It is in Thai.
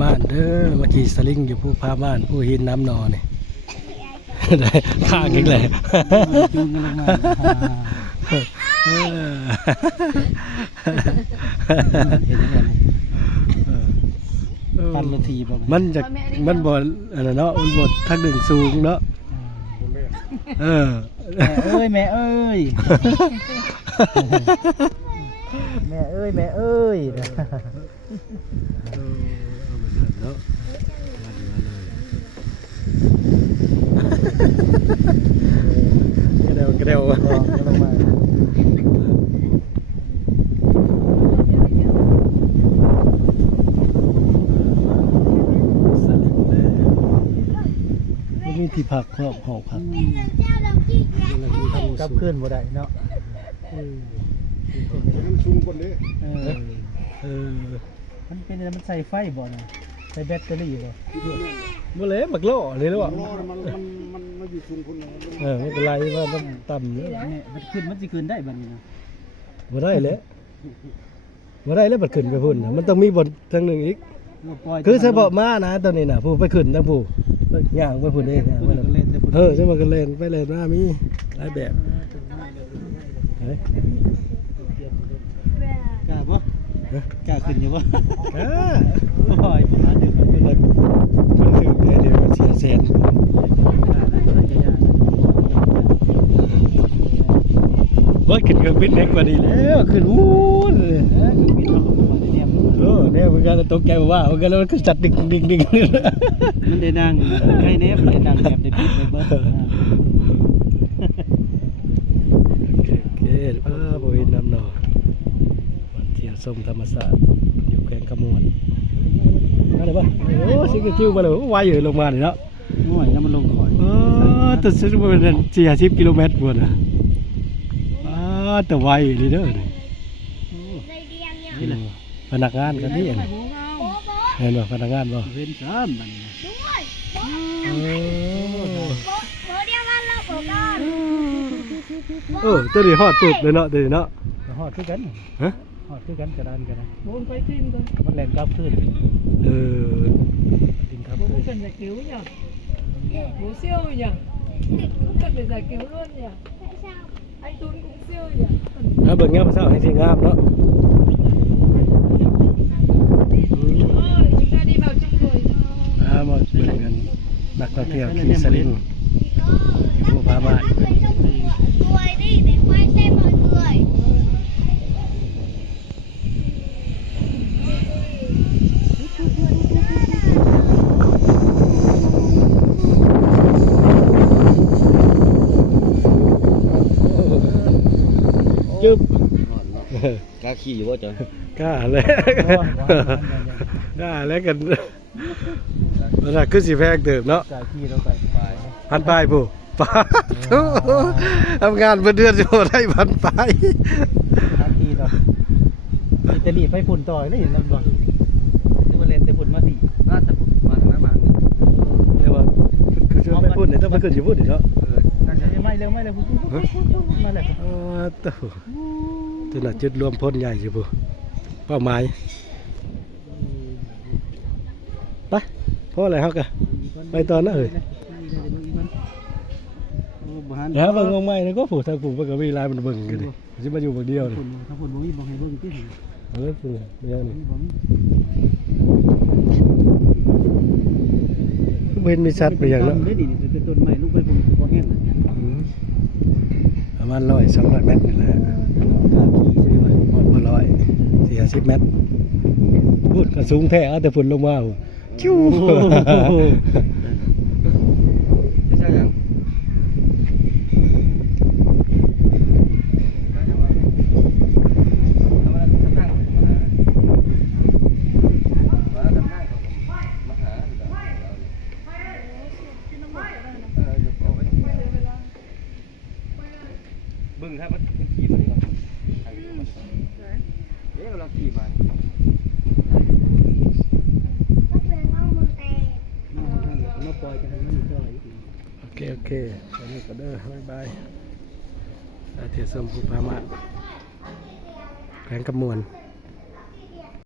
ม่านเด้อมาขี่สลิงอยู่ผู้พาม่านผู้หินน้ำนอนี่ได้ข้างอีกเลยจูงกันลงมาเห็นยังไงพันละทีบ่มันจะมันบ่อะไรเนาะมันบ่ทักดึงสูงเนาะแม่เอ้ยแม่เอ้ยแม่เอ้ยแม่เอ้ยกระเดวลงมามีที่พักครอบหอพักกลับขึ้นบ่ได้เนาะมันสูงกว่านี้มันเป็นอะไรมันใส่ไฟบ่นะใส่แบตเตอรี่บ่บ่เลยมักล่อเลยแล้วอ่ะมันอยู่สูงคนไม่เป็นไรว่ามันต่ำเนี่ยมันขึ้นมันสิขึ้นได้บัดนี้นะบ่ได้เลยบ่ได้แล้วบัดขึ้นไปพุ่นมันต้องมีบนทางนึงอีกคือเฉพาะม้านะตอนนี้น่ะผู้ไปขึ้นทั้งผู้ย่างไปพุ่นเองใช่บ่กันเล่นไปเล่นมามีหลายแบบกล้าบ่กล้าขึ้นอยู่บ่กล้าโอ้ยบ่ทันเด้อมันถึงเดี๋ยวเสียแสนว่าขึ้นเครื่องบินเล็กกว่านี้แล้วขึ้นอู้เลยเนี่ยเหมือนกันตกใจว่าเหมือนกันแล้วมันก็จัดดิ่งมันได้นั่งใครเนี้ยมันได้นั่งแบบได้ปิดไปเบิ้ลโอเคโบยน้ำหนอวันเที่ยวส้มธรรมศาสตร์อยู่แขวงขมวนมาเลยป่ะโอ้สิกกิ้วมาเลยว่ายอยู่ลงมาเลยเนาะโอ้ยแล้วมันลงข่อยแต่ซึ่งมันเป็น40 กิโลเมตรหมดอ่ะแต่ไวเลยเด้อพนักงานกันที่เห็นบ่พนักงานบ่เว้นซ้ำมันตัวนี้ฮอดปุ๊บเลยเนาะตัวนี้เนาะฮอดคือกันฮะฮอดคือกันกระดานกันนะโอนไปขึ้นกันมันแล่นกลับขึ้นกินครับbố không cần giải cứu nhỉ bố siêu nhỉ không cần phải giải cứu luôn nhỉ anh Tuấn cũng siêu nhỉเบิ่งงามเศร้าให้สิงามเนาะchúng ta đi vào trong người thôiมาเบิ่งกันนักท่องเที่ยวขี่สลิงผู้พาบ้านจึ๊บกล้าขี่ว่าจ๊ะกล้าเลยกล้าแล้วกันมันคือสิแพงเติมเนาะกล้าขี่เราไปพันปลายผู้ทำงานเป็นเดือนจะได้พันปลายขี่ต่ออิตาลีไปฝุ่นต่อยได้เห็นแล้วบ่ที่มาเล่นแต่ฝุ่นมาตีน่าจะฝุ่นมาทางนั้นมาเรียกว่าคือชวนไปฝุ่นเนี่ยต้องไปขึ้นอยู่ฝุ่นอีกเนาะไม่เร็วมาเลยตัวน่ะจุดรวมพลใหญ่อยู่ปุ๊เป้าหมายไปเพราะอะไรฮะกะไปตอนนั้นเดี๋ยวเบิ่งงงไหมนะก็ผูกทางผูกไปกับวิไลมันเบิ่งกันดิจะมาอยู่เบิ่งเดียวเลยถ้าฝุ่นบ่มีบ่ให้เบิ่งที่หิฝุ่นไม่ใช่นี่เป็นมีชัดไปอย่างนั้นเป็นต้นไม้ลูกไปฝุ่นบ่แห้งประมาณ100-200 เมตรนี่แหละหมดมา140 เมตรพูดกระสูงแท้แต่ฝุ่นลงมาชิวใช่ยังบึ้งถ้ามันขี่มาดีกว่าเดี๋ยวเราขี่มาโอเคตอนนี้ก็เด้อบ๊ายบายเที่ยวชมภูผาม่านแขวงขมวน